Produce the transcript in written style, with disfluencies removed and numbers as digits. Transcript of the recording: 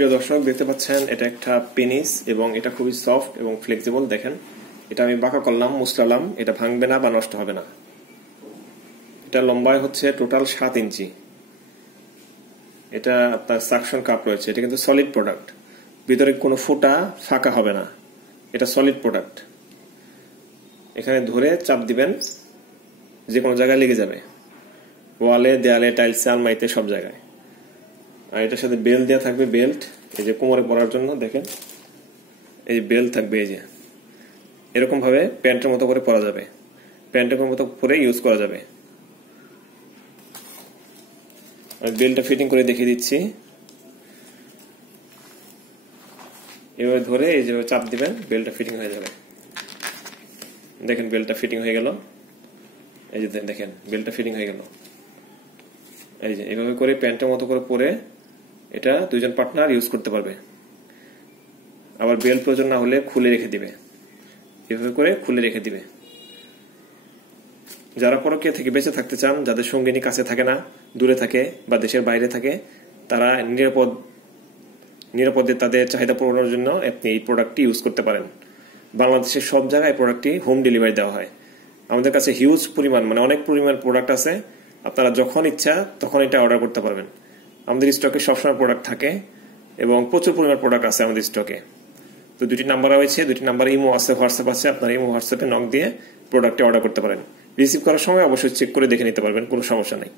প্রিয় দর্শক দেখতে পাচ্ছেন এটা একটা পেনিস এবং এটা খুবই সফট এবং ফ্লেক্সিবল। দেখেন এটা আমি বাঁকা করলাম, মুছলাম, এটা ভাঙবে না বা নষ্ট হবে না। এটা লম্বায় হচ্ছে টোটাল 7 ইঞ্চি। এটা আপনার সাকশন কাপ রয়েছে। এটা কিন্তু সলিড প্রোডাক্ট, ভিতরে কোনো ফোঁটা ফাঁকা হবে না। এটা সলিড প্রোডাক্ট। এখানে ধরে চাপ দিবেন, যে কোনো জায়গায় লেগে যাবে, ওয়ালে, দেয়ালে, টাইলসে, আলমারিতে, সব জায়গায়। আর এটার সাথে বেল্ট দেওয়া থাকবে, বেল্ট এই যে কোমরে পরার জন্য। দেখেন এই বেল্ট থাকবে, এই যে এরকম ভাবে প্যান্টের মতো করে পরা যাবে, প্যান্টের মতো করে ইউজ করা যাবে। আমি বেল্টটা ফিটিং করে দেখিয়ে দিচ্ছি। এভাবে ধরে এই যে চাপ দিবেন, বেল্টটা ফিটিং হয়ে যাবে। দেখেন বেল্টটা ফিটিং হয়ে গেল। এই যে দেখেন বেল্টটা ফিটিং হয়ে গেল। এই যে এভাবে করে প্যান্টের মতো করে পরে এটা দুইজন পার্টনার ইউজ করতে পারবে। আবার বেল্ট প্রয়োজন না হলে খুলে রেখে দিবে, এভাবে করে খুলে রেখে দিবে। যারা পরকীয়া থেকে বেঁচে থাকতে চান, যাদের সঙ্গিনী কাছে থাকে না, দূরে থাকে বা দেশের বাইরে থাকে, তারা নিরাপদে তাদের চাহিদা পূরণের জন্য আপনি এই প্রোডাক্টটি ইউজ করতে পারেন। বাংলাদেশের সব জায়গায় প্রোডাক্টটি হোম ডেলিভারি দেওয়া হয়। আমাদের কাছে হিউজ পরিমাণ, মানে অনেক পরিমাণ প্রোডাক্ট আছে। আপনারা যখন ইচ্ছা তখন এটা অর্ডার করতে পারবেন। আমাদের স্টকে সবসময় প্রোডাক্ট থাকে এবং প্রচুর পরিমাণ প্রোডাক্ট আছে আমাদের স্টকে। তো দুটি নাম্বার রয়েছে, দুটি নাম্বার ইমো আছে, হোয়াটসঅ্যাপ আছে। আপনারা ইমো হোয়াটসঅ্যাপে নক দিয়ে প্রোডাক্টটি অর্ডার করতে পারেন। রিসিভ করার সময় অবশ্যই চেক করে দেখে নিতে পারবেন, কোনো সমস্যা নেই।